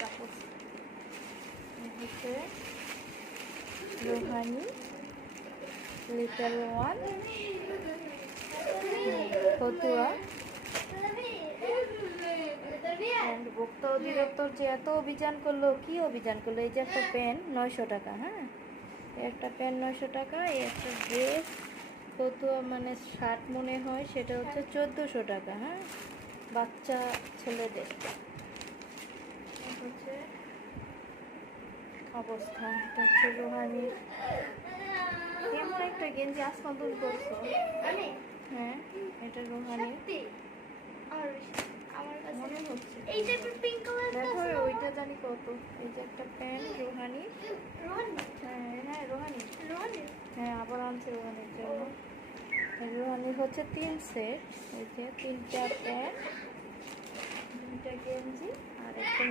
কাপড় হচ্ছে Rouhani little one ফতুয়া ভোক্তা অধিদপ্তর যে এত অভিযান করলো, কি অভিযান করলো? এই যে একটা প্যান্ট 900 টাকা, হ্যাঁ, একটা প্যান্ট 900 টাকা, এই একটা ড্রেস ফতুয়া মানে শার্ট মনে হয়, সেটা হচ্ছে 1400 টাকা, হ্যাঁ, বাচ্চা ছেলেদের হচ্ছে অবস্থা। এটা হচ্ছে রুহানির কেমন একটা গেঞ্জি আসমা তুমি করছো, হ্যাঁ, এটা রুহানির মনে হচ্ছে, দেখো ওইটা জানি কত। এই যে একটা প্যান্ট রুহানি, হ্যাঁ হ্যাঁ রুহানি, হ্যাঁ আবার আনছে রুহানির জন্য। রুহানির হচ্ছে 3 সেট, এই যে 3টা প্যান্ট, 2টা গেঞ্জি আর একটা